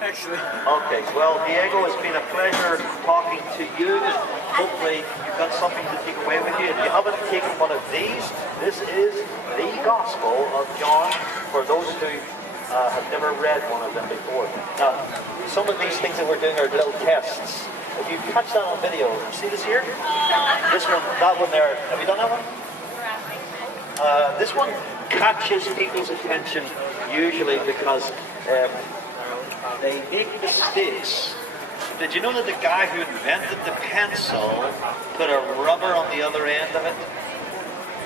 actually. Okay, well, Diego, it's been a pleasure talking to you. Hopefully you've got something to take away with you. If you haven't taken one of these, this is the Gospel of John for those who have never read one of them before. Now, some of these things that we're doing are little tests. If you catch that on video, see this here? This one, that one there. Have you done that one? This one catches people's attention usually because they make mistakes. Did you know that the guy who invented the pencil put a rubber on the other end of it?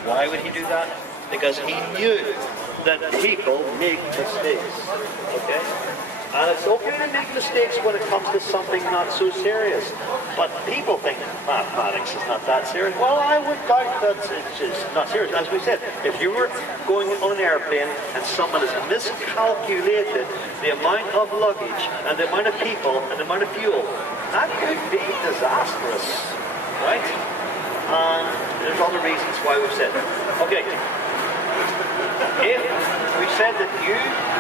Why would he do that? Because he knew that people make mistakes. Okay? And it's okay to make mistakes when it comes to something not so serious. But people think mathematics is not that serious. Well, I would doubt that it's not serious. As we said, if you were going on an airplane and someone has miscalculated the amount of luggage and the amount of people and the amount of fuel, that could be disastrous, right? And there's other reasons why we've said it. Okay. If we said that you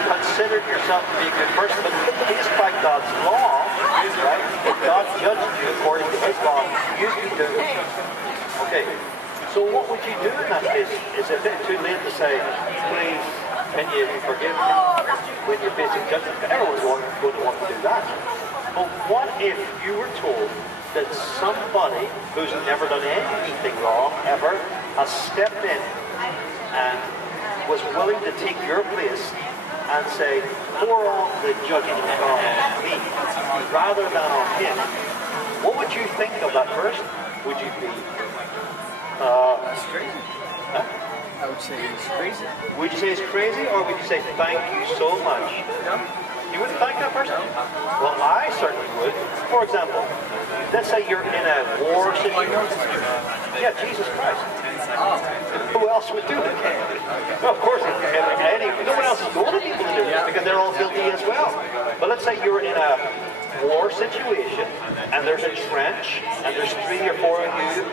considered yourself to be a good person, but based by God's law, right? If God judged you according to His law, you'd be doing it. Okay. So what would you do in that case? Is it too late to say, please, can you forgive me when you're facing judgment? Everyone's going to want to do that. But what if you were told that somebody who's never done anything wrong ever has stepped in and was willing to take your place and say, pour on the judgment of God on me rather than on him? What would you think of that person? Would you be It's crazy. Huh? I would say it's crazy. Would you say it's crazy, or would you say thank you so much? No. You wouldn't thank that person? Well, I certainly would. For example, let's say you're in a war situation. Yeah, Jesus Christ. Who else would do it? Well, of course, no one else is going to be able to do this because they're all guilty as well. But let's say you're in a war situation and there's a trench and there's 3 or 4 of you,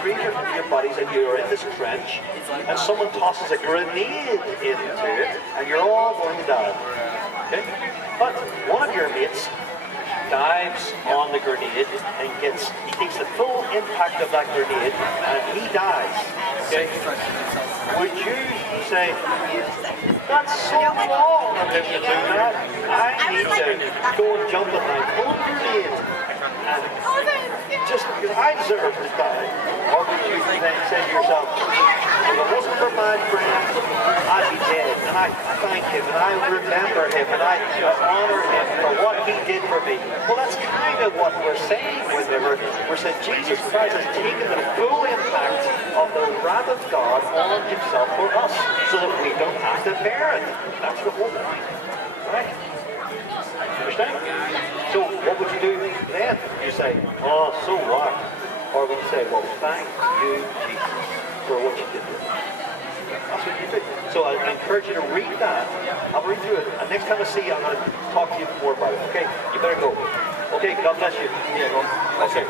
three of your buddies, and you're in this trench and someone tosses a grenade into it and you're all going to die. Okay? But one of your mates dives on the grenade and he takes the full impact of that grenade and he dies. Okay? Would you say, that's so wrong of him to do that? I need to go and jump with my full grenade and just because I deserve to die? Or would you say to yourself, if it wasn't for my friend, I'd be dead. And I thank him, and I remember him, and I honor him for what he did for me. Well, that's kind of what we're saying with it. We're saying Jesus Christ has taken the full impact of the wrath of God on himself for us, so that we don't have to bear it. That's the whole point. Right? Understand? So what would you do then? You say, oh, so what? Or would you say, well, thank you, Jesus, for what you did for me. That's what you do. So I encourage you to read that. I'll read through it. And next time I see you, I'm going to talk to you more about it. Okay? You better go. Okay, God bless you. Yeah, go. Okay.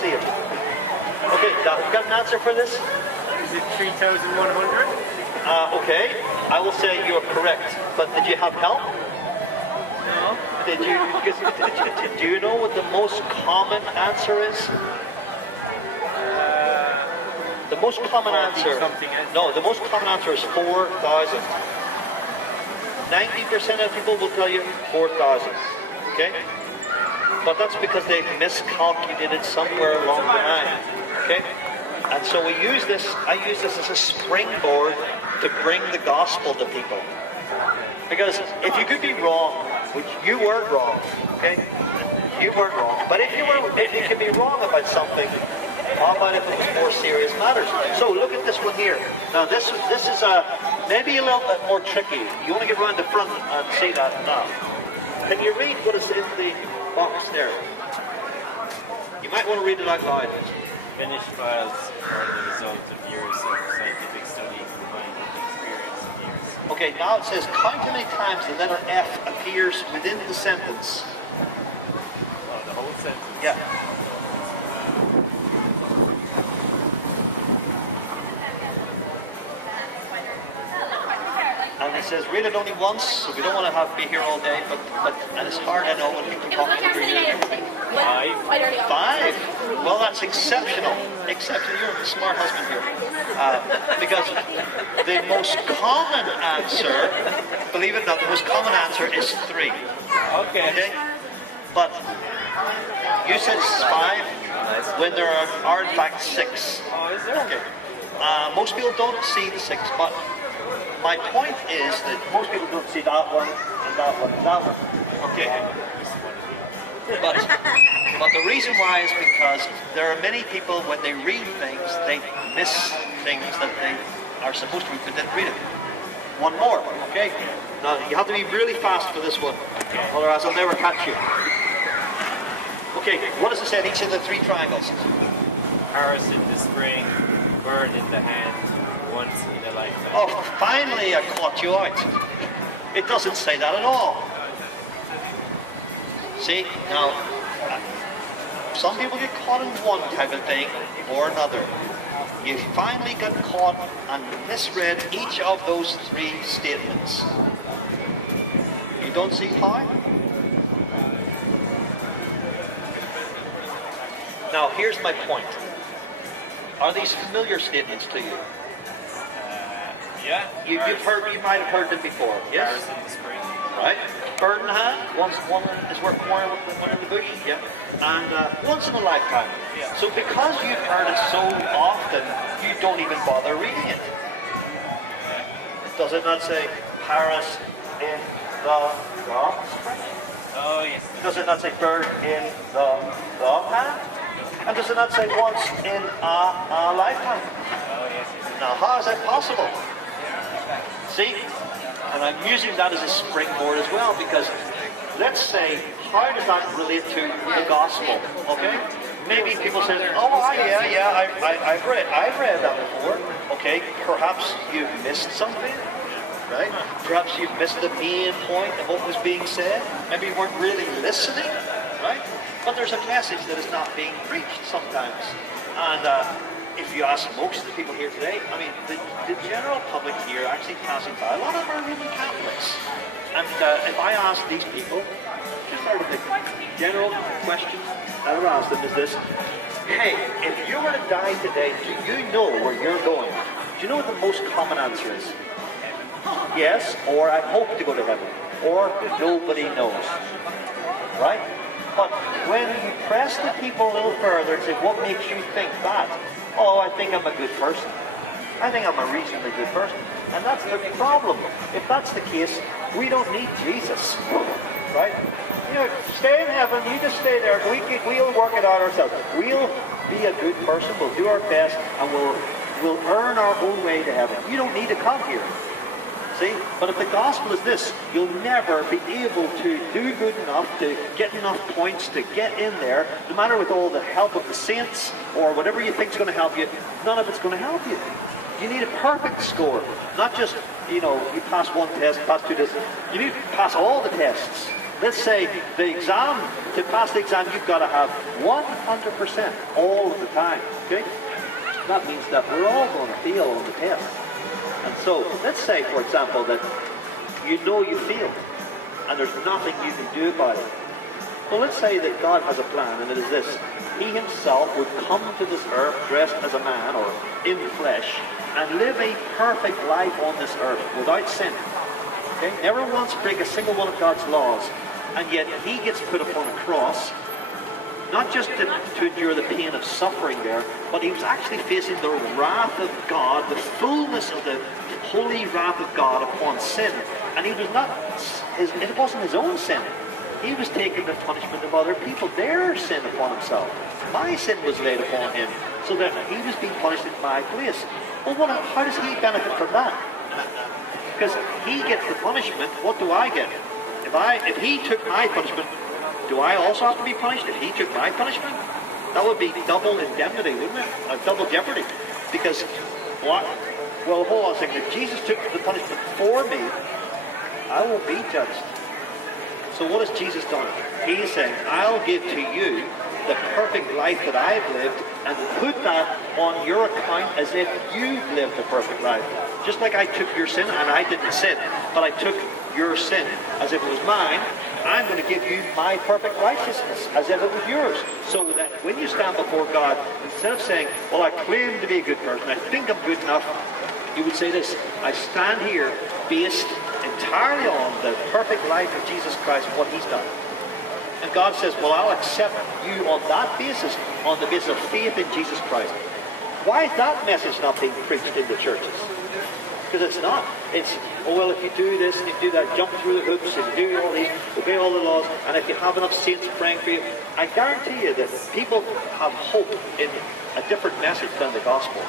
See you. Okay, Doc, you got an answer for this? Is it 3,100? Okay. I will say you are correct. But did you have help? No. Do you know what the most common answer is? The most common answer. No, the most common answer is 4,000. 90% of people will tell you 4,000. Okay? But that's because they've miscalculated somewhere along the line. Okay? And so I use this as a springboard to bring the gospel to people. Because if you could be wrong, which you weren't wrong, okay? You weren't wrong. But if you could be wrong about something, how about if it was more serious matters? So look at this one here. Now this is maybe a little bit more tricky. You want to get around the front and see that now. Can you read what is in the box there? You might want to read it out loud. Finished trials are the result of years of scientific study combined with the experience of years. Okay, now it says count how many times the letter F appears within the sentence. Oh, the whole sentence? Yeah. And it says, read it only once, so we don't want to be here all day, but and it's hard, I know, when people talk over you and everything. 5? Well, that's exceptional. Exceptional. You're a smart husband here. Because the most common answer, believe it or not, the most common answer is 3. Okay? But you said 5 when there are in fact 6. Oh, is there? Okay. Most people don't see the 6, but my point is that most people don't see that one and that one and that one. Okay. But the reason why is because there are many people, when they read things, they miss things that they are supposed to read, but didn't read it. One more, okay? Now, you have to be really fast for this one, otherwise I'll never catch you. Okay, what does it say in each of the 3 triangles? Paris in the spring, bird in the hand, once in a lifetime. Oh, finally I caught you out. It doesn't say that at all. See, now, some people get caught in one type of thing or another. You finally got caught and misread each of those 3 statements. You don't see how? Now, here's my point. Are these familiar statements to you? Yeah. You might have heard them before. Yes? Paris in the spring. Right? Bird in the hand, one is worth more than one in the bush. Yeah. And once in a lifetime. Yeah. So because you've heard it so often, you don't even bother reading it. Does it not say Paris in the spring? Oh, yes. Does it not say bird in the hand? And does it not say once in a lifetime? Oh, yes. Now, how is that possible? See? And I'm using that as a springboard as well, because let's say, how does that relate to the gospel? Okay? Maybe people say, oh, I've read that before. Okay, perhaps you've missed something, right? Perhaps you've missed the main point of what was being said. Maybe you weren't really listening, right? But there's a message that is not being preached sometimes. And if you ask most of the people here today, I mean, the general public here actually passing by, a lot of them are Roman Catholics. And if I ask these people, just sort of the general question I would ask them is this: hey, if you were to die today, do you know where you're going? Do you know what the most common answer is? Yes, or I hope to go to heaven, or nobody knows. Right? But when you press the people a little further and say, what makes you think that? Oh, I think I'm a good person. I think I'm a reasonably good person. And that's the problem. If that's the case, we don't need Jesus. Right? You know, stay in heaven, you just stay there. We'll work it out ourselves. We'll be a good person, we'll do our best, and we'll earn our own way to heaven. You don't need to come here. See? But if the gospel is this, you'll never be able to do good enough, to get enough points, to get in there, no matter with all the help of the saints, or whatever you think is going to help you, none of it's going to help you. You need a perfect score. Not just, you pass one test, pass 2 tests. You need to pass all the tests. Let's say the exam, to pass the exam, you've got to have 100% all of the time. Okay? That means that we're all going to fail on the test. And so, let's say, for example, that you failed, and there's nothing you can do about it. Well, let's say that God has a plan, and it is this: He Himself would come to this earth dressed as a man, or in the flesh, and live a perfect life on this earth without sin. Okay? Never once break a single one of God's laws, and yet He gets put upon a cross, not just to endure the pain of suffering there, but He was actually facing the wrath of God, the fullness of the holy wrath of God upon sin. And it wasn't His own sin. He was taking the punishment of other people, their sin upon Himself. My sin was laid upon Him, so that He was being punished in my place. Well, how does He benefit from that? Because He gets the punishment, what do I get? If He took my punishment, do I also have to be punished if He took my punishment? That would be double indemnity, wouldn't it? Double jeopardy. Because what? Well, hold on a second. If Jesus took the punishment for me, I won't be judged. So what has Jesus done? He's saying, I'll give to you the perfect life that I've lived and put that on your account as if you lived a perfect life. Just like I took your sin, and I didn't sin, but I took your sin as if it was mine. I'm going to give you my perfect righteousness as if it was yours. So that when you stand before God, instead of saying, well, I claim to be a good person, I think I'm good enough, you would say this: I stand here based entirely on the perfect life of Jesus Christ and what he's done. And God says, well, I'll accept you on that basis, on the basis of faith in Jesus Christ. Why is that message not being preached in the churches? Because it's not. It's, oh, well, if you do this, and you do that, jump through the hoops, and you do all these, obey all the laws, and if you have enough saints praying for you, I guarantee you that people have hope in a different message than the gospel.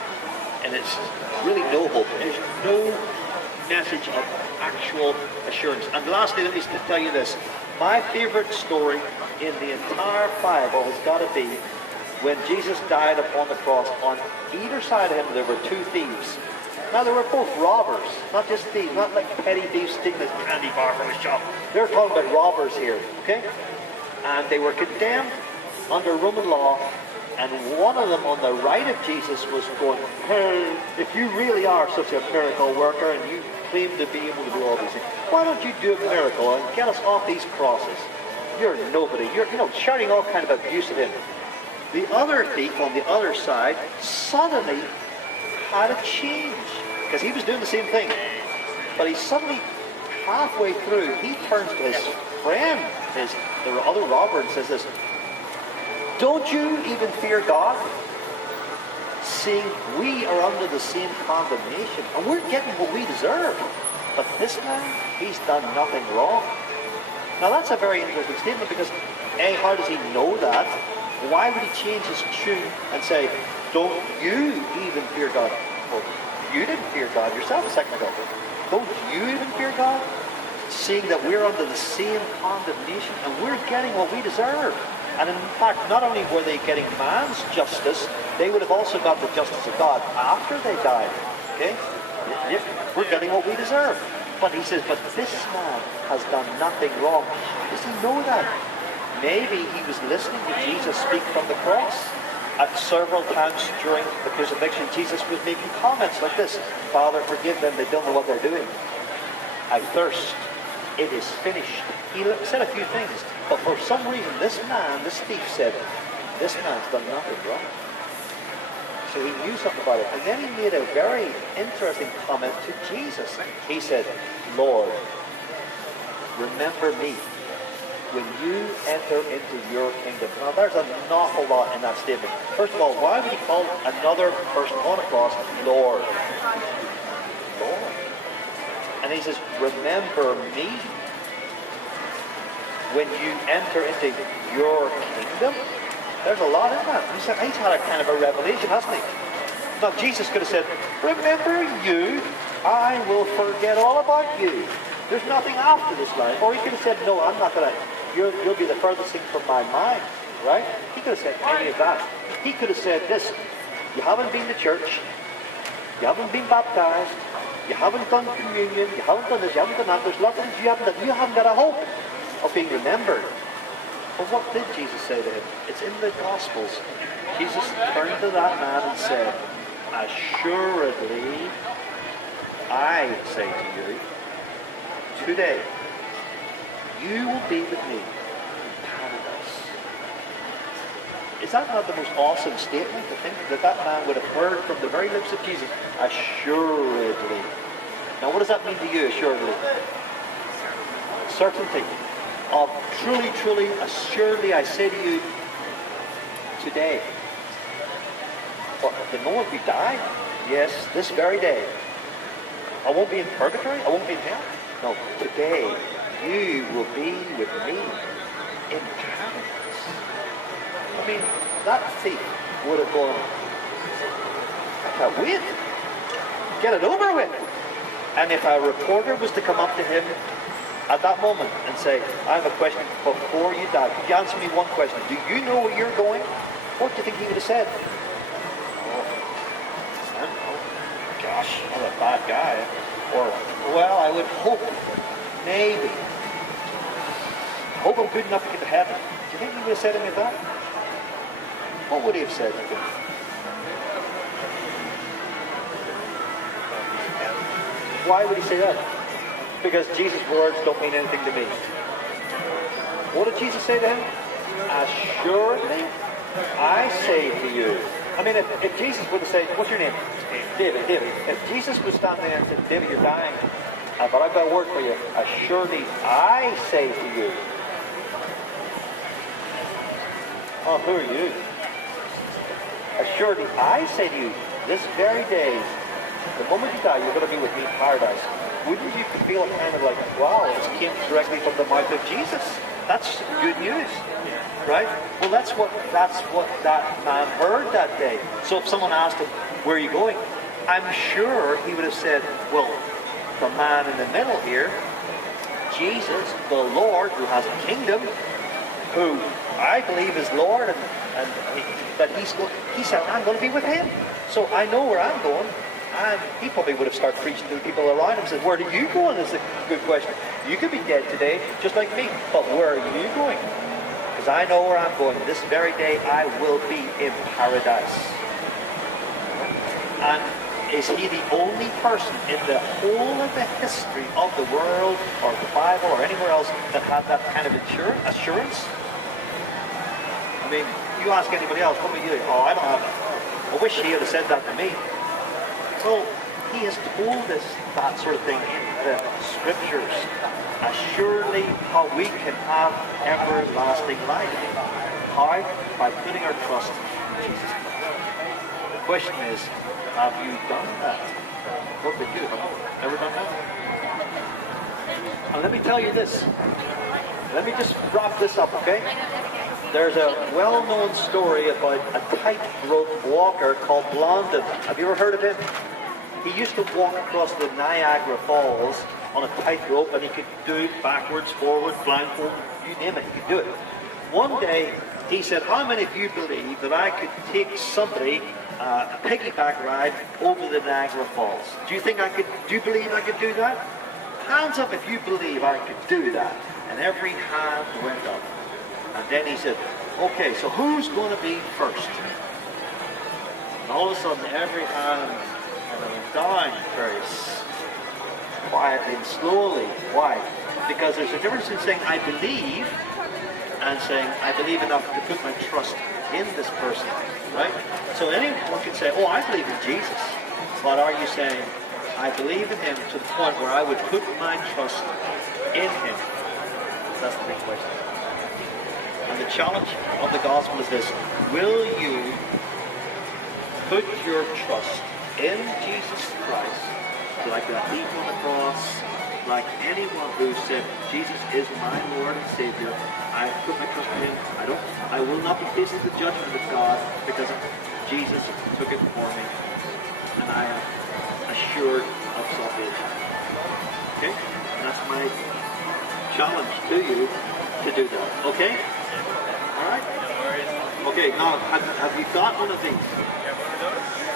And it's really no hope. There's no message of actual assurance. And lastly, let me tell you this. My favorite story in the entire Bible has got to be when Jesus died upon the cross. On either side of him there were two thieves. Now they were both robbers, not just thieves, not like petty thieves stealing a candy bar from a shop. They're talking about robbers here, okay? And they were condemned under Roman law, and one of them on the right of Jesus was going, hey, if you really are such a miracle worker and you claim to be able to do all these things, why don't you do a miracle and get us off these crosses? You're nobody. You're, shouting all kind of abuse at him. The other thief on the other side suddenly had a change, because he was doing the same thing. But he suddenly, halfway through, he turns to his friend, the other robber, and says this: don't you even fear God? Seeing we are under the same condemnation, and we're getting what we deserve. But this man, he's done nothing wrong. Now that's a very interesting statement, because A, how does he know that? Why would he change his tune and say, don't you even fear God? Well, you didn't fear God yourself a second ago. Don't you even fear God? Seeing that we're under the same condemnation, and we're getting what we deserve. And in fact, not only were they getting man's justice, they would have also got the justice of God after they died. Okay? We're getting what we deserve. But he says, but this man has done nothing wrong. How does he know that? Maybe he was listening to Jesus speak from the cross. At several times during the crucifixion, Jesus was making comments like this: Father, forgive them, they don't know what they're doing. I thirst. It is finished. He said a few things, but for some reason, this thief said, this man's done nothing wrong. So he knew something about it. And then he made a very interesting comment to Jesus. He said, Lord, remember me when you enter into your kingdom. Now there's an awful lot in that statement. First of all, why would he call another person on a cross Lord? Lord. And he says, remember me when you enter into your kingdom. There's a lot in that. He's had a kind of a revelation, hasn't he? Now Jesus could have said, remember you, I will forget all about you. There's nothing after this life. Or he could have said, no, I'm not going to. You'll be the furthest thing from my mind, right? He could have said any of that. He could have said this: you haven't been to church, you haven't been baptized, you haven't done communion, you haven't done this, you haven't done that. There's lots of things you haven't done. You haven't got a hope of being remembered. But what did Jesus say to him? It's in the Gospels. Jesus turned to that man and said, assuredly, I say to you, today, you will be with me in paradise. Is that not the most awesome statement to think that man would have heard from the very lips of Jesus? Assuredly. Now what does that mean to you, assuredly? Certainty. Of truly, truly, assuredly, I say to you, today. But the moment we die, yes, this very day, I won't be in purgatory, I won't be in hell. No, today, you will be with me in paradise. I mean, that thief would have gone, I can't wait. Get it over with. And if a reporter was to come up to him at that moment and say, I have a question before you die. Could you answer me one question? Do you know where you're going? What do you think he would have said? Oh, I don't know. Gosh, I'm a bad guy. Or, well, I would hope, maybe. Hope I'm good enough to get to heaven. Do you think he would have said any of that? What would he have said to him? why would he say that? Because Jesus' words don't mean anything to me. What did Jesus say to him? Assuredly, I say to you. I mean, if Jesus would have said, what's your name? David. If Jesus was standing there and said, David, you're dying, but I've got a word for you. Assuredly, I say to you. Oh, who are you? Assuredly, I say to you, this very day, the moment you die, you're going to be with me in paradise. Wouldn't you feel kind of like, wow, this came directly from the mouth of Jesus? That's good news, right? Well, that's what that man heard that day. So if someone asked him, where are you going? I'm sure he would have said, well, the man in the middle here, Jesus, the Lord, who has a kingdom, who I believe is Lord, and he said, I'm going to be with him. So I know where I'm going. And he probably would have started preaching to the people around him and said, where are you going? That's a good question. You could be dead today, just like me, but where are you going? Because I know where I'm going. This very day I will be in paradise. And is he the only person in the whole of the history of the world or the Bible or anywhere else that had that kind of assurance? I mean, you ask anybody else, what would you do? Oh, I don't have it. I wish he had said that to me. Well, he has told us that sort of thing in the scriptures. Assuredly, how we can have everlasting life. How? By putting our trust in Jesus Christ. The question is, have you done that? What about you? Have you ever done that? And let me tell you this. Let me just wrap this up, okay? There's a well-known story about a tightrope walker called Blondin. Have you ever heard of him? He used to walk across the Niagara Falls on a tightrope, and he could do it backwards, forward, blindfold, you name it, he could do it. One day, he said, how many of you believe that I could take somebody, a piggyback ride, over the Niagara Falls? Do you believe I could do that? Hands up if you believe I could do that. And every hand went up. And then he said, okay, so who's going to be first? And all of a sudden, every hand went down very quietly and slowly. Why? Because there's a difference in saying, I believe, and saying, I believe enough to put my trust in this person, right? So anyone can say, oh, I believe in Jesus. But are you saying, I believe in him to the point where I would put my trust in him? That's the big question. And the challenge of the gospel is this: will you put your trust in Jesus Christ, like that thief on the cross, like anyone who said, Jesus is my Lord and Savior, I put my trust in him, I will not be facing the judgment of God because Jesus took it for me, and I am assured of salvation. Okay? And that's my challenge to you to do that. Okay? Alright? Okay, now, have you got one of these?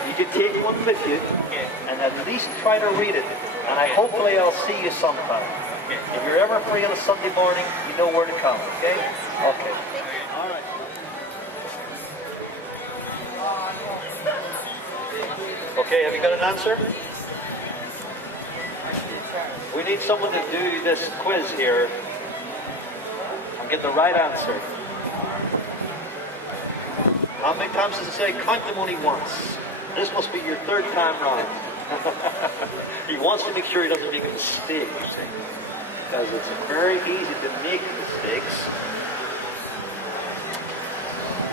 You can take one with you and at least try to read it. And hopefully I'll see you sometime. If you're ever free on a Sunday morning, you know where to come. Okay? Okay. Alright. Okay, have you got an answer? We need someone to do this quiz here and get the right answer. How many times does it say? Count them only once. This must be your third time round. He wants to make sure he doesn't make a mistake. Because it's very easy to make mistakes.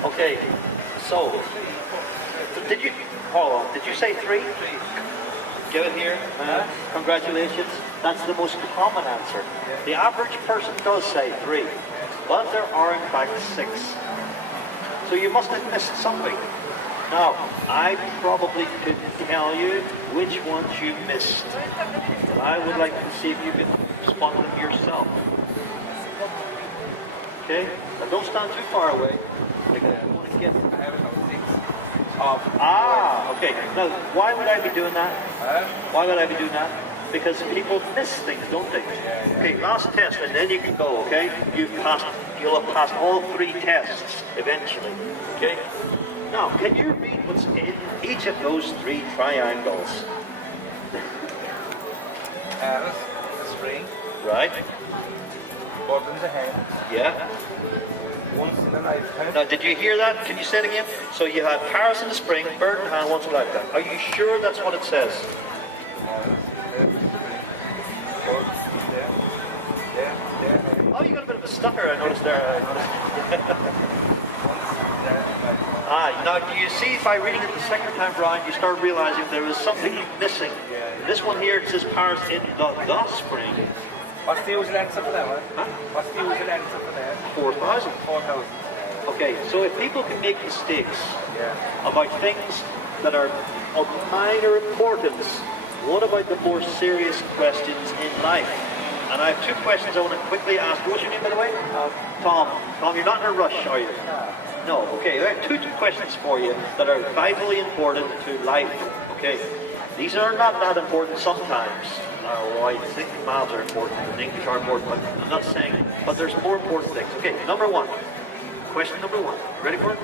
Okay, so, did you say 3? Give it here. Congratulations. That's the most common answer. The average person does say 3, but there are in fact 6. So you must have missed something. Now, I probably could tell you which ones you missed. But I would like to see if you can spot them yourself. Okay? Now don't stand too far away. Because I want to get okay. Now, why would I be doing that? Why would I be doing that? Because people miss things, don't they? Okay, last test, and then you can go, okay? You'll have passed all 3 tests eventually, okay? Now, can you read what's in each of those 3 triangles? Paris, the spring, Right? bird in the hand, Yeah. once in a lifetime. Now, did you hear that? Can you say it again? So you had Paris in the spring, bird in hand, once in a lifetime. Are you sure that's what it says? Oh, you got a bit of a stutter, I noticed there. Now do you see by reading it the second time round, you start realizing there was something missing. This one here, it says Paris in the spring. What's the usual answer for that one? Huh? What's the usual answer for that? 4,000. 4,000. Okay, so if people can make mistakes Yeah. about things that are of minor importance, what about the more serious questions in life? And I have two questions I want to quickly ask. What's your name, by the way? Tom. Tom, you're not in a rush, are you? No. Okay, I have two questions for you that are vitally important to life. Okay, these are not that important sometimes. I think maths are important and English are important, but I'm not saying. But there's more important things. Okay, number one. Question number one. Ready for it?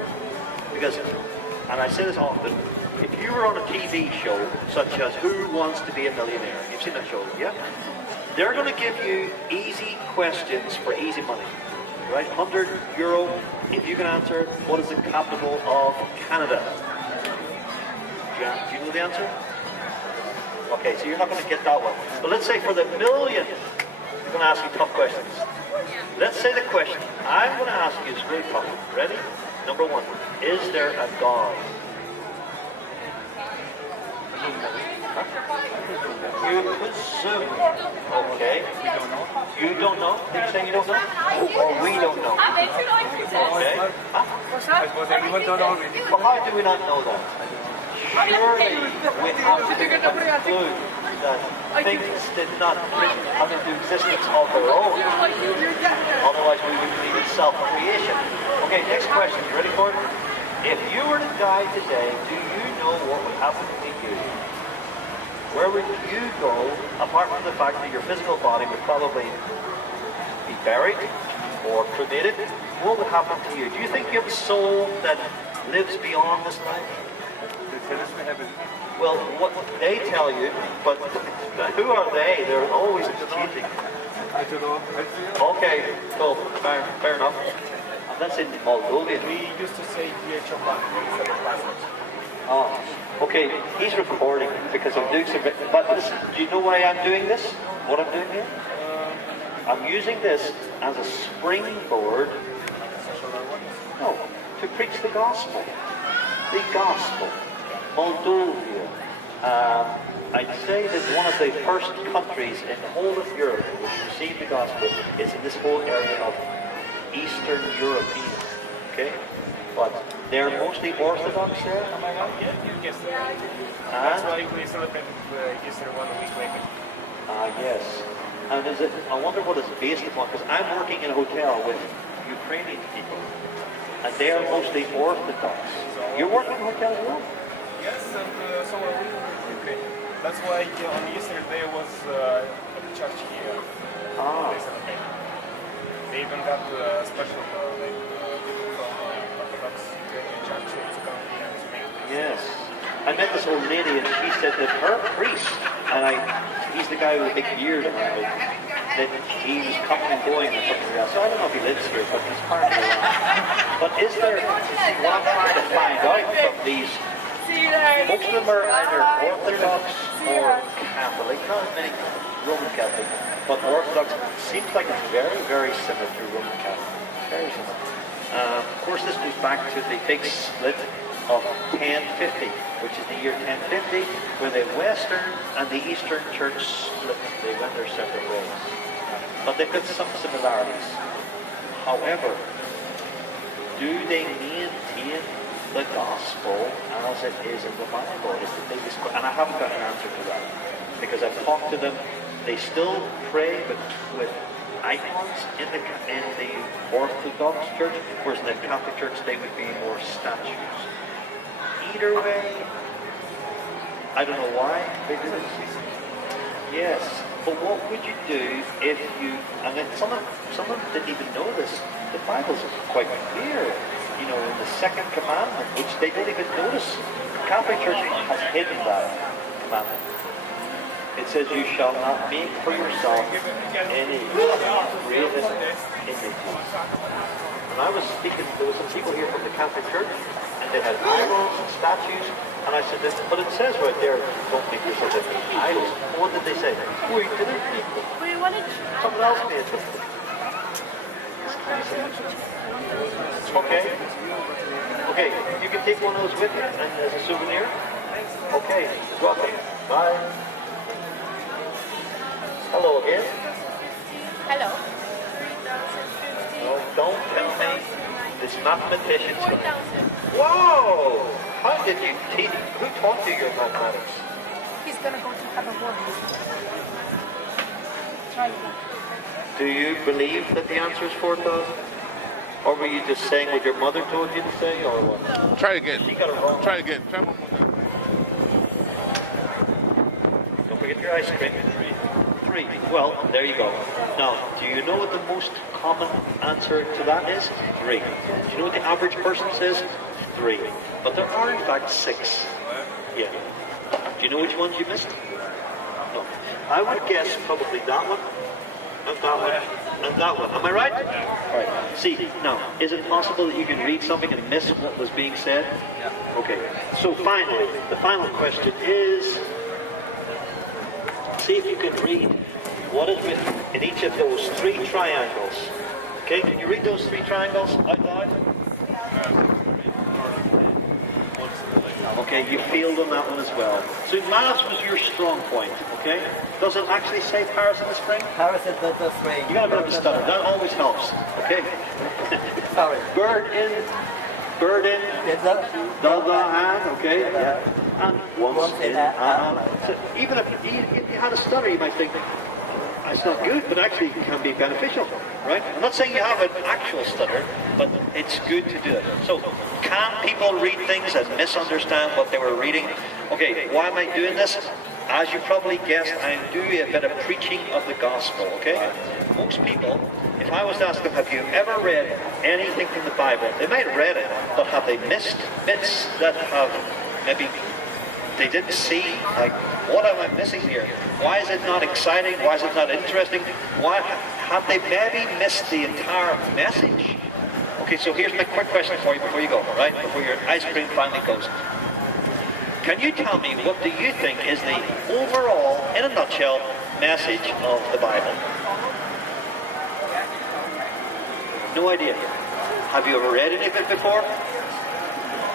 Because, and I say this often, if you were on a TV show such as Who Wants to Be a Millionaire, you've seen that show, yeah? They're going to give you easy questions for easy money, right? €100. If you can answer, what is the capital of Canada? Do you know the answer? Okay, so you're not going to get that one. But let's say for the million, I'm going to ask you tough questions. Let's say the question I'm going to ask you is really tough. Ready? Number one, is there a God? You presume. Okay. We don't know. You don't know? Are you saying you don't know? Or we don't know? Okay. I suppose everyone don't already. Well, how do we not know that? Surely we have to conclude that things did not come into existence of their own. Otherwise we would believe in self-creation. Okay, next question. You ready for it? If you were to die today, do you know what would happen to you? Where would you go, apart from the fact that your physical body would probably be buried or cremated? What would happen to you? Do you think you have a soul that lives beyond this life? They tell us we have it. Well, what they tell you, but who are they? They're always changing. I don't know. Okay, cool, fair enough. And that's in Moldova. We used to say DH1 instead of passage. Oh, okay, he's recording because I'm doing some... But listen, do you know why I'm doing this? What I'm doing here? I'm using this as a springboard, no, to preach the gospel. The gospel. Moldova. I'd say that one of the first countries in the whole of Europe which received the gospel is in this whole area of Eastern Europe. Okay? But they're mostly Orthodox there, am I right? Yeah, you guessed it. That's why we celebrate Easter 1 week later. Yes. And is it? I wonder what it's based upon, because I'm working in a hotel with Ukrainian people, and they are mostly Orthodox. You're working in a hotel as well? Yes, and so are we. Okay. That's why on Easter there was a church here. They celebrate. They even got special people from Orthodox Ukrainian church to come here and speak. Yes. I met this old lady, and she said that her priest, and he's the guy with the big beard, that he was coming and going and something else. So I don't know if he lives here, but he's partly around. But is there, what I'm trying to find out from these, most of them are either Orthodox or Catholic, not as many Roman Catholic, but Orthodox seems like it's very, very similar to Roman Catholic. Very similar. Of course, this goes back to the big split of 1050, which is the year 1050, where the Western and the Eastern Church split. They went their separate ways. But they've got some similarities. However, do they maintain the gospel as it is in the Bible? Is the biggest question. And I haven't got an answer to that. Because I've talked to them. They still pray with icons in the Orthodox Church, whereas in the Catholic Church they would be more statues. Either way, I don't know why they do this. Yes, but what would you do if you, and then some of them didn't even know this, the Bible's quite clear, in the second commandment, which they don't even notice. The Catholic Church has hidden that commandment. It says, you shall not make for yourself any graven images. When I was speaking, there were some people here from the Catholic Church, and they had idols and statues, and I said, but it says right there, don't make yourself into idols. What did they say? We didn't make them. Someone else made them. Okay. Okay, you can take one of those with you and as a souvenir. Okay, welcome. Bye. Hello again. Hello. No, don't tell me this mathematician's 4,000. Whoa! How did you teach? Who taught you your mathematics? He's gonna go to have a word. Try again. Do you believe that the answer is 4,000? Or were you just saying what your mother told you to say, or what? No. Try again. You got it wrong. Try again. Try one more time. Don't forget your ice cream. 3. Well, there you go. Now, do you know what the most common answer to that is? 3. Do you know what the average person says? 3. But there are in fact 6. Yeah. Do you know which ones you missed? No. I would guess probably that one, and that one, and that one. Am I right? Right. See, now, is it possible that you can read something and miss what was being said? Yeah. Okay. So finally, the final question is, see if you can read what is written in each of those 3 triangles. Okay, can you read those 3 triangles out loud? Okay, you failed on that one as well. So maths was your strong point, okay? Does it actually say Paris in the spring? Paris in the spring. You gotta be able to stutter, that always helps, okay? Sorry. Bird in, Is that? and, okay? Yeah. And once in, So even if you had a stutter, you might think, that's not good, but actually it can be beneficial, right? I'm not saying you have an actual stutter, but it's good to do it. So, can people read things and misunderstand what they were reading? Okay, why am I doing this? As you probably guessed, I'm doing a bit of preaching of the gospel, okay? Most people, if I was to ask them, have you ever read anything from the Bible? They might have read it, but have they missed bits that have maybe they didn't see? Like, what am I missing here? Why is it not exciting? Why is it not interesting? Why have they maybe missed the entire message? Okay, so here's my quick question for you before you go, right? Before your ice cream finally goes. Can you tell me what do you think is the overall, in a nutshell, message of the Bible? No idea. Have you ever read any of it before?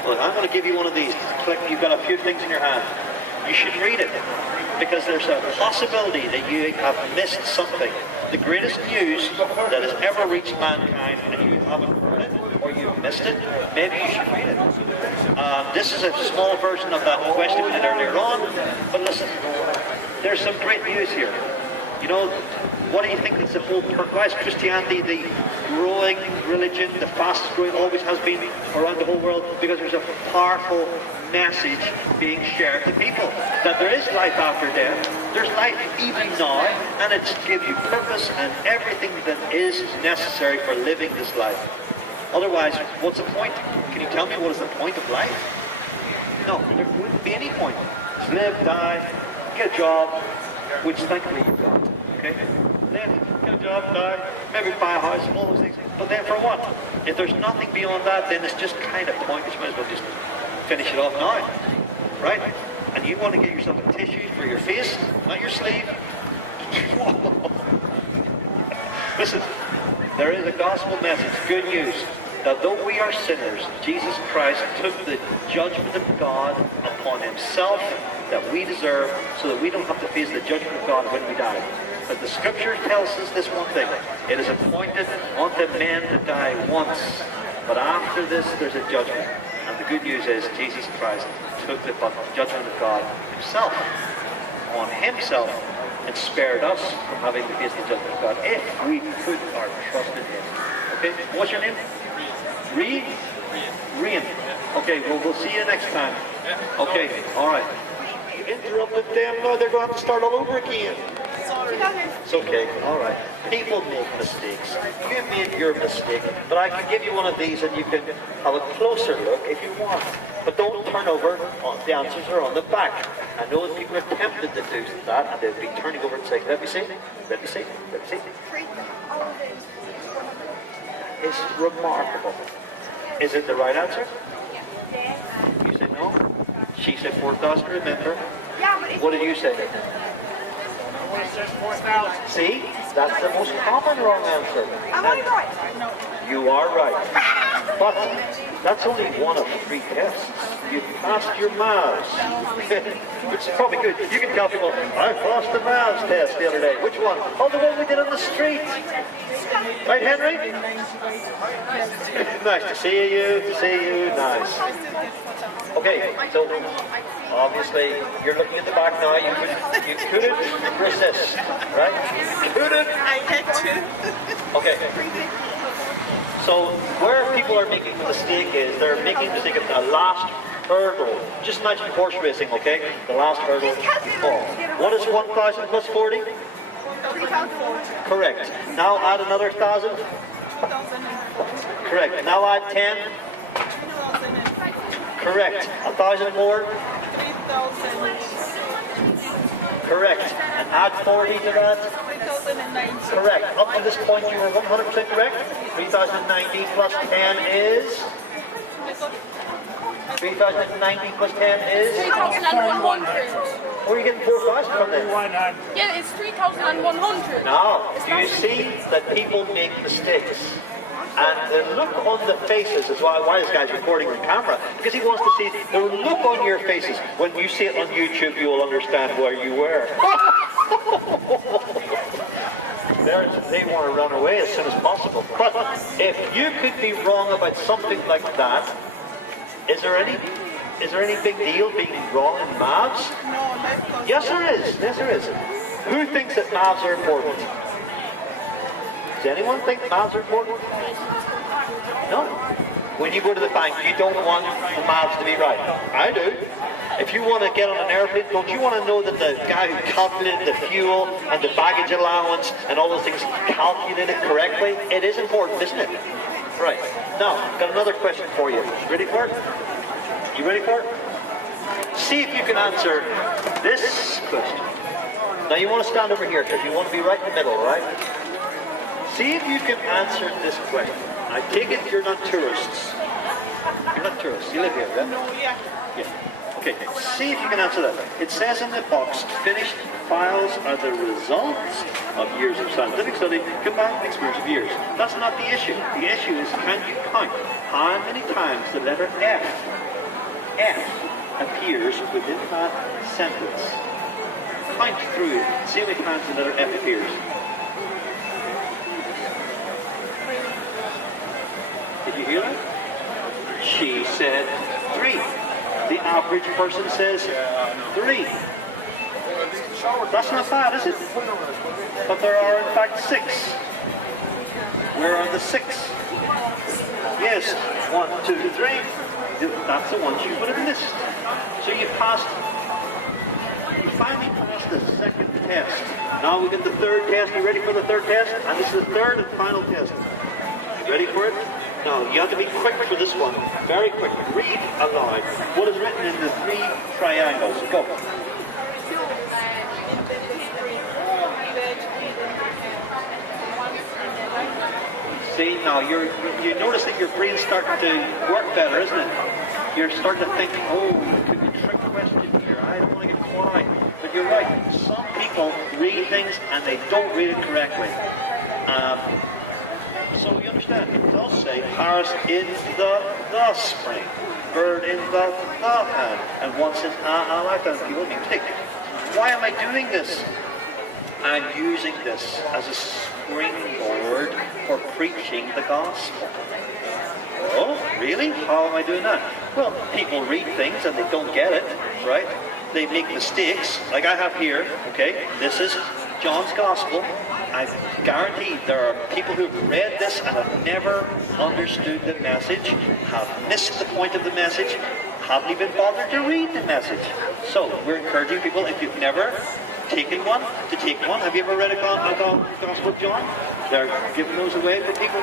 Well, I'm going to give you one of these. Click, you've got a few things in your hand. You should read it, because there's a possibility that you have missed something. The greatest news that has ever reached mankind, and you haven't heard it, or you've missed it, maybe you should read it. This is a small version of that question we did earlier on, but listen, there's some great news here. You know, what do you think is the whole purpose? Why is Christianity the growing religion, the fastest growing, always has been around the whole world? Because there's a powerful message being shared to people that there is life after death, there's life even now, and it's to give you purpose and everything that is necessary for living this life. Otherwise, what's the point? Can you tell me what is the point of life? No, there wouldn't be any point. Just live, die, get a job, which thankfully you've got. Okay? Live, get a job, die, maybe buy a house, all those things. But then for what? If there's nothing beyond that, then it's just kind of pointless. You might as well just finish it off now, right? And you want to get yourself a tissue for your face, not your sleeve. Listen, there is a gospel message, good news, that though we are sinners, Jesus Christ took the judgment of God upon himself that we deserve, so that we don't have to face the judgment of God when we die. But the scripture tells us this one thing: it is appointed unto men to die once, but after this there's a judgment. And the good news is Jesus Christ took the judgment of God himself on himself and spared us from having to face the judgment of God if we put our trust in him. Okay, what's your name? Reed? Rian. Okay, well, we'll see you next time. Okay, all right. You interrupted them. No, they're going to have to start all over again. It's okay. All right. People make mistakes. You made your mistake, but I can give you one of these and you can have a closer look if you want. But don't turn over. The answers are on the back. I know that people are tempted to do that and they'll be turning over and saying, let me see, let me see, let me see. It's remarkable. Is it the right answer? You say no? She said 4,000, remember? What did you say? See? That's the most common wrong answer. Am I right? You are right. But that's only one of the 3 tests. You passed your maths. Which is probably good. You can tell people, I passed the maths test the other day. Which one? Oh, the one we did on the street. Right, Henry? Nice to see you, Nice. Okay, so obviously you're looking at the back now. You couldn't resist, right? Couldn't. I had to. Okay. So where people are making the mistake is they're making the mistake at the last hurdle. Just imagine horse racing, okay? The last hurdle you fall. What is 1,000 plus 40? 3,040. Correct. Now add another 1,000. Correct. Now add 10. Correct. 1,000 more. 3,000. Correct. And add 40 to that. 3,090. Correct. Up to this point you were 100% correct. 3,090 plus 10 is? 3,090 plus 10 is? 3,100. Where are you getting 4,000 from then? Yeah, it's 3,100. Now, do you see that people make mistakes? And the look on the faces is why this guy's recording on camera, because he wants to see the look on your faces. When you see it on YouTube, you will understand where you were. They want to run away as soon as possible. But if you could be wrong about something like that, is there any big deal being wrong in maths? No, that's not. Yes, there is. Yes, there is. Who thinks that maths are important? Does anyone think maths are important? No. When you go to the bank, you don't want the maths to be right. I do. If you want to get on an airplane, don't you want to know that the guy who calculated the fuel and the baggage allowance and all those things calculated it correctly? It is important, isn't it? Right. Now, I've got another question for you. Ready for it? You ready for it? See if you can answer this question. Now, you want to stand over here because you want to be right in the middle, right? See if you can answer this question. I take it you're not tourists. You're not tourists. You live here, right? No, yeah. Yeah. Okay. See if you can answer that. It says in the box, finished files are the results of years of scientific study combined with experience of years. That's not the issue. The issue is, can you count how many times the letter F appears within that sentence? Count through it. See how many times the letter F appears. Did you hear that? She said 3. The average person says 3. That's not bad, is it? But there are in fact 6. Where are the 6? Yes, 1, 2, 3. That's the ones you would have missed. So you finally passed the second test. Now we get the third test. You ready for the third test? And this is the third and final test. You ready for it? Now, you have to be quick for this one. Very quick. Read aloud what is written in the 3 triangles. Go. See, now you notice that your brain's starting to work better, isn't it? You're starting to think, oh, it could be a trick question here. I don't want to get caught out. But you're right. Some people read things and they don't read it correctly. So you understand, it does say Paris in the spring, bird in the hand, and once in a lifetime. People make mistakes. Why am I doing this? I'm using this as a springboard for preaching the gospel. Oh, really? How am I doing that? Well, people read things and they don't get it, right? They make mistakes, like I have here, okay? This is John's gospel. I guarantee there are people who've read this and have never understood the message, have missed the point of the message, haven't even bothered to read the message. So we're encouraging people, if you've never taken one, to take one. Have you ever read a Gospel of John? They're giving those away for people.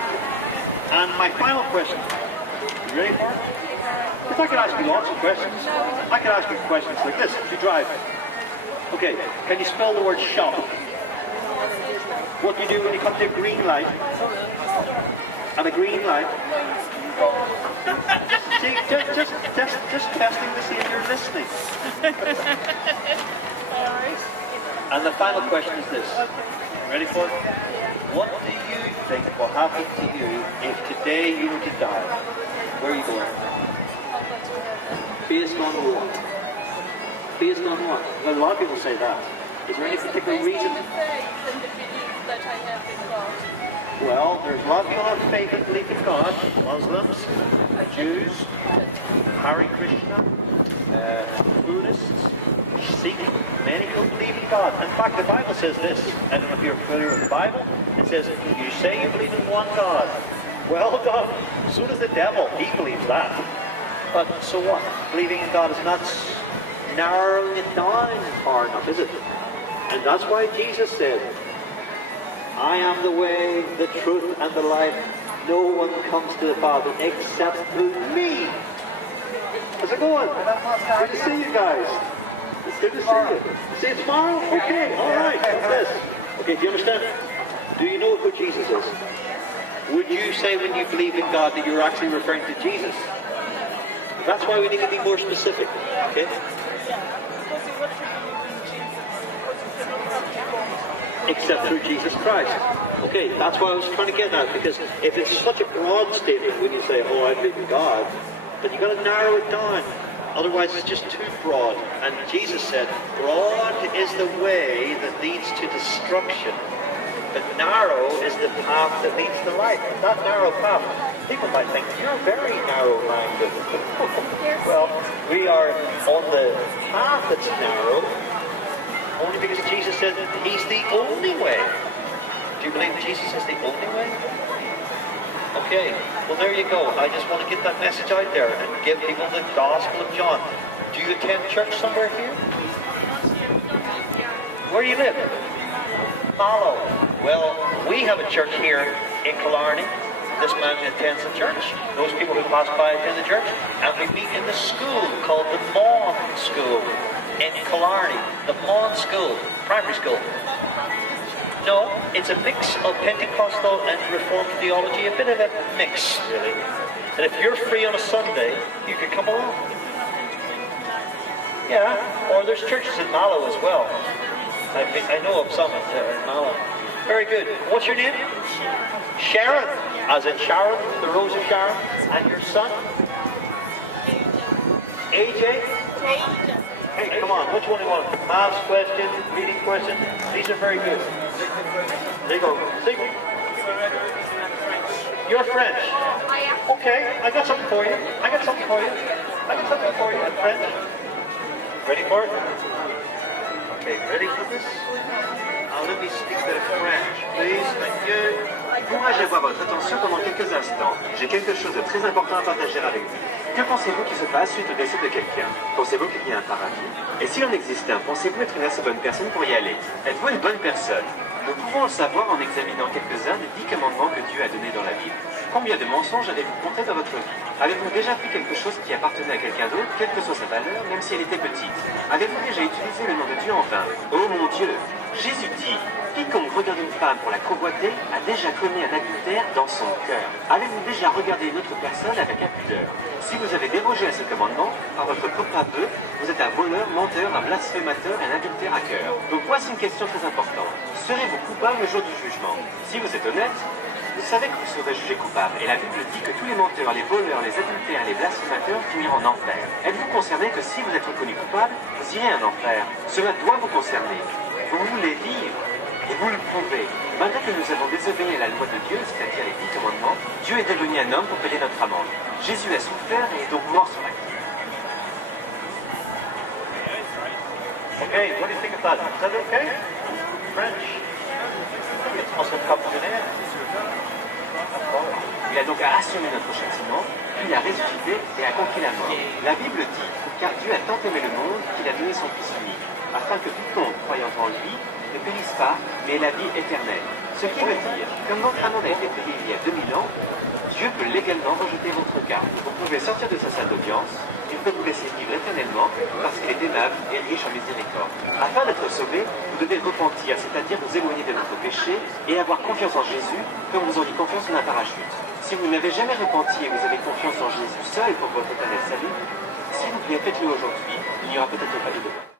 And my final question, you ready for it? Because I could ask you lots of questions. I could ask you questions like this. You drive. Okay, can you spell the word shop? What do you do when you come to a green light? At a green light? See, just testing to see if you're listening. And the final question is this. Ready for it? What do you think will happen to you if today you were to die? Where are you going? Based on what? Based on what? Well, a lot of people say that. Is there any particular reason? Well, there's a lot of people who have faith and belief in God. Muslims, Jews, Hare Krishna, Buddhists, Sikhs. Many people believe in God. In fact, the Bible says this. I don't know if you're familiar with the Bible. It says, you say you believe in one God. Well done. So does the devil. He believes that. But so what? Believing in God is not narrowing it down far enough, is it? And that's why Jesus said, I am the way, the truth, and the life. No one comes to the Father except through me. How's it going? Good to see you guys. It's good to see you. See you tomorrow? Okay, all right. What's this? Okay, do you understand? Do you know who Jesus is? Would you say when you believe in God that you're actually referring to Jesus? That's why we need to be more specific. Okay? Except through Jesus Christ. Okay, that's why I was trying to get at, because if it's such a broad statement when you say, oh, I believe in God, but you've got to narrow it down. Otherwise, it's just too broad. And Jesus said, broad is the way that leads to destruction, but narrow is the path that leads to life. That narrow path, people might think, you're very narrow-minded. Well, we are on the path that's narrow, only because Jesus said he's the only way. Do you believe Jesus is the only way? Okay, well there you go. I just want to get that message out there and give people the Gospel of John. Do you attend church somewhere here? Where do you live? Mallow. Well, we have a church here in Killarney. This man attends the church. Those people who pass by attend the church. And we meet in the school called the Mon School in Killarney. The Mon School, primary school. No, it's a mix of Pentecostal and Reformed theology, a bit of a mix, really. And if you're free on a Sunday, you could come along. Yeah, or there's churches in Mallow as well. I know of some in Mallow. Very good. What's your name? Sharon. As in Sharon, the Rose of Sharon. And your son? AJ? Hey, come on, which one do you want? Maths question, reading question? These are very good. There you go. See? You're French. Okay, I got something for you. I got something for you in French. Ready for it? Okay, ready for this? Now let me speak a bit of French, please. Thank you. Pourrais-je avoir votre attention pendant quelques instants? J'ai quelque chose de très important à partager avec vous. Que pensez-vous qui se passe suite au décès de quelqu'un? Pensez-vous qu'il y a un paradis? Et s'il en existe un, pensez-vous être une assez bonne personne pour y aller? Êtes-vous une bonne personne? Nous pouvons le savoir en examinant quelques-uns des 10 commandements que Dieu a donnés dans la Bible. Combien de mensonges avez-vous compté dans votre vie? Avez-vous déjà fait quelque chose qui appartenait à quelqu'un d'autre, quelle que soit sa valeur, même si elle était petite? Avez-vous déjà utilisé le nom de Dieu en vain? Oh mon Dieu! Jésus dit, quiconque regarde une femme pour la convoiter a déjà commis un adultère dans son cœur. Avez-vous déjà regardé une autre personne avec impudeur? Si vous avez dérogé à ces commandements, par votre propre aveu, vous êtes un voleur, menteur, un blasphémateur et un adultère à cœur. Donc voici une question très importante. Serez-vous coupable le jour du jugement? Si vous êtes honnête, vous savez que vous serez jugé coupable. Et la Bible dit que tous les menteurs, les voleurs, les adultères et les blasphémateurs finiront en enfer. Êtes-vous concerné que si vous êtes reconnu coupable, vous irez en enfer? Cela doit vous concerner. Vous voulez vivre et vous le prouvez. Malgré que nous avons désobéi à la loi de Dieu, c'est-à-dire les 10 commandements, Dieu est devenu un homme pour payer notre amende. Jésus a souffert et est donc mort sur la croix. Okay, what do you think of that? Is that okay? French? It must have come to an end. Il a donc assuré notre châtiment, puis a ressuscité et a conquis la mort. La Bible dit, car Dieu a tant aimé le monde qu'il a donné son Fils unique. afin que tout le monde croyant en lui ne périsse pas, mais ait la vie éternelle. Ce qui veut dire, comme votre amende a été payée il y a 2000 ans, Dieu peut légalement rejeter votre cas. Vous pouvez sortir de sa salle d'audience, il peut vous laisser vivre éternellement parce qu'il est aimable et riche en miséricorde. Afin d'être sauvé, vous devez repentir, c'est-à-dire vous éloigner de votre péché et avoir confiance en Jésus comme vous auriez confiance en un parachute. Si vous n'avez jamais repenti et vous avez confiance en Jésus seul pour votre éternel salut, s'il vous plaît, faites-le aujourd'hui, il n'y aura peut-être pas de demain.